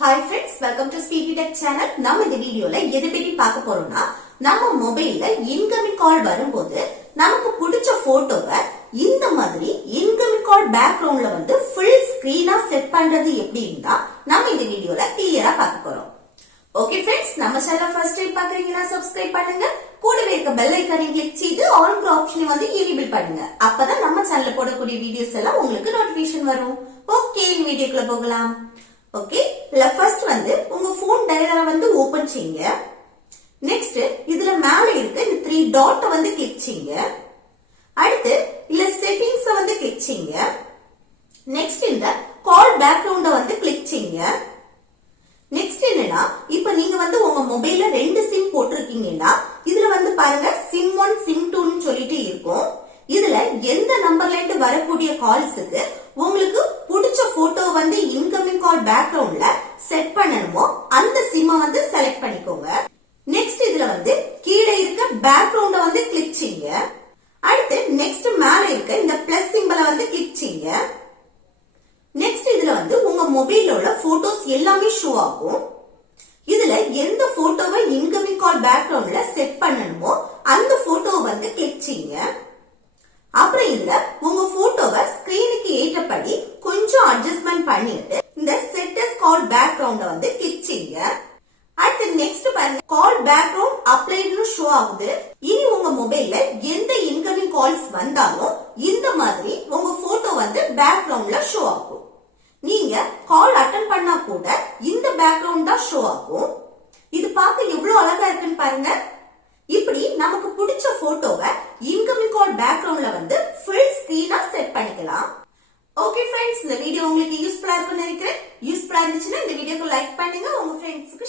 Hi friends, welcome to Speedy Tech channel. நம்ம இந்த வீடியோல எதை பத்தி பார்க்க போறோம்னா, நம்ம மொபைல்ல இன்கமிங் கால் வரும்போது நமக்கு பிடிச்ச போட்டோவை இந்த மாதிரி இன்கமிங் கால் பேக்ரவுண்ட்ல வந்து ஃபுல் ஸ்கிரீனா செட் பண்றது எப்படின்னு நம்ம இந்த வீடியோல கிளியரா பார்க்க போறோம். ஓகே फ्रेंड्स, நம்ம சேனலை ஃபர்ஸ்ட் டைம் பாக்குறீங்கன்னா சப்ஸ்கிரைப் பண்ணுங்க. கூடவே இருக்க பெல் ஐகானை கிளிக் செய்து ஆல்ங்கிற ஆப்ஷனை வந்து எனேபிள் பண்ணுங்க. அப்பதான் நம்ம சேனல்ல போடக்கூடிய வீடியோஸ் எல்லாம் உங்களுக்கு நோட்டிபிகேஷன் வரும். ஓகே, வீடியோக்குள்ள போகலாம். ஓகே, ஃபர்ஸ்ட் வந்து உங்க போன் டயலரை வந்து ஓபன் செய்யுங்க. நெக்ஸ்ட் இதுல மேல இருக்க இந்த 3 டாட் வந்து கிளிக் செய்யுங்க. அடுத்து இல்ல செட்டிங்ஸ் வந்து கிளிக் செய்யுங்க. நெக்ஸ்ட் இந்த கால் பேக்ரவுண்ட வந்து கிளிக் செய்யுங்க. நெக்ஸ்ட் என்னன்னா, இப்ப நீங்க வந்து உங்க மொபைல்ல 2 சிம் போட்டிருக்கீங்கன்னா இதுல வந்து பாருங்க சிம் 1 சிம் 2ன்னு சொல்லிட்டு இருக்கும். இதுல எந்த நம்பர்ல இருந்து வரக்கூடிய கால்ஸுக்கு உங்களுக்கு பிடிச்ச போட்டோ வந்து இன்கமிங் கால் பேக்ரவுண்ட்ல செட் பண்ணணுமோ அந்த சிம்மை வந்து செலக்ட் பண்ணிக்கோங்க. நெக்ஸ்ட் இதுல வந்து கீழே இருக்க பேக்ரவுண்ட வந்து கிளிக் செய்யுங்க. அடுத்து நெக்ஸ்ட் மேல இருக்க இந்த பிளஸ் சிம்பலை வந்து கிளிக் செய்யுங்க. நெக்ஸ்ட் இதுல வந்து உங்க மொபைல்ல உள்ள போட்டோஸ் எல்லாமே ஷோ ஆகும். இதுல எந்த போட்டோவை இன்கமிங் கால் பேக்ரவுண்ட்ல செட் பண்ணணுமோ அந்த போட்டோவை வந்து கிளிக் செய்யுங்க. அப்புறம் இதுல உங்க போட்டோவை ஸ்கிரீனுக்கு ஏற்றபடி கொஞ்சம் அட்ஜஸ்ட்மெண்ட் பண்ணிட்டு இந்த செட் அஸ் கால் பேக்ரவுண்ட வந்து கிளிக் செய்யுங்க. அடுத்து நெக்ஸ்ட் பாருங்க, கால் பேக்ரவுண்ட் அப்ளைட்னு ஷோ ஆகுது. இனி உங்க மொபைல்ல எந்த இன்கமிங் கால்ஸ் வந்தாலும் இந்த மாதிரி உங்க போட்டோ வந்து பேக்ரவுண்ட்ல ஷோ ஆகும். நீங்க கால் அட்டெண்ட் பண்ணா கூட இந்த பேக்ரவுண்ட் தான் ஷோ ஆகும். இது பார்க்க எவ்வளவு அழகா இருக்குன்னு பாருங்க. இப்படி நமக்கு பிடிச்ச போட்டோவை இன்கமிங் கால் பேக்ரவுண்ட்ல வந்து ஃபுல் ஸ்கிரீனா செட் பண்ணிக்கலாம். ஓகே फ्रेंड्स, இந்த வீடியோ உங்களுக்கு யூஸ்ஃபுல்லா இருக்கும்னு நினைக்கிறேன். யூஸ்ஃபுல்லா இருந்துச்சுன்னா இந்த வீடியோக்கு லைக் பண்ணுங்க, உங்க ஃப்ரெண்ட்ஸ்க்கு